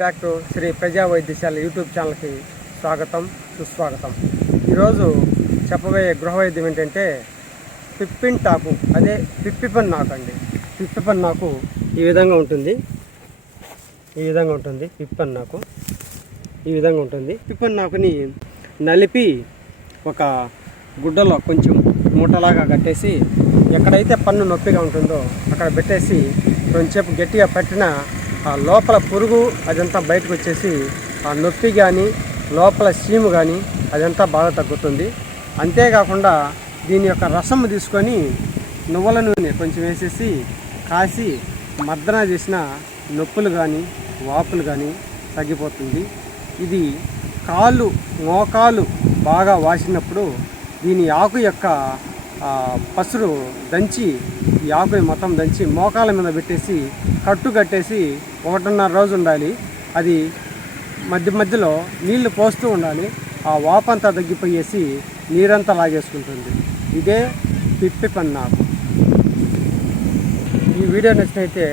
Back to Shri ప్రజా వైద్యశాల YouTube ఛానల్కి స్వాగతం సుస్వాగతం. ఈరోజు చెప్పబోయే గృహ వైద్యం ఏంటంటే పిప్పింటాకు, అదే పిప్పిపన్నాకు అండి. పిప్పిపన్నాకు ఈ విధంగా ఉంటుంది. పిప్పిపన్నాకుని నలిపి ఒక గుడ్డలో కొంచెం మూటలాగా కట్టేసి ఎక్కడైతే పన్ను నొప్పిగా ఉంటుందో అక్కడ పెట్టేసి కొంచెంసేపు గట్టిగా పట్టిన ఆ లోపల పురుగు అదంతా బయటకు వచ్చేసి ఆ నొప్పి కానీ లోపల చీము కానీ అదంతా బాగా తగ్గుతుంది. అంతేకాకుండా దీని యొక్క రసం తీసుకొని నువ్వుల నూనె కొంచెం వేసేసి కాసి మర్దన చేసిన నొప్పులు కానీ వాపులు కానీ తగ్గిపోతుంది. ఇది మోకాలు బాగా వాసినప్పుడు దీని ఆకు యొక్క పసురు దంచి ఈ ఆకుని మొత్తం దంచి మోకాల మీద పెట్టేసి కట్టేసి 1.5 రోజు ఉండాలి. అది మధ్యలో నీళ్లు పోస్తూ ఉండాలి. ఆ వాపంతా తగ్గిపోయేసి నీరంతా లాగేసుకుంటుంది. ఇదే పిప్పిపన్నాకు. ఈ వీడియో నచ్చినైతే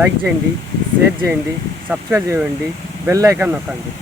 లైక్ చేయండి, షేర్ చేయండి, సబ్స్క్రైబ్ చేయండి, బెల్ ఐకాన్ నొక్కండి.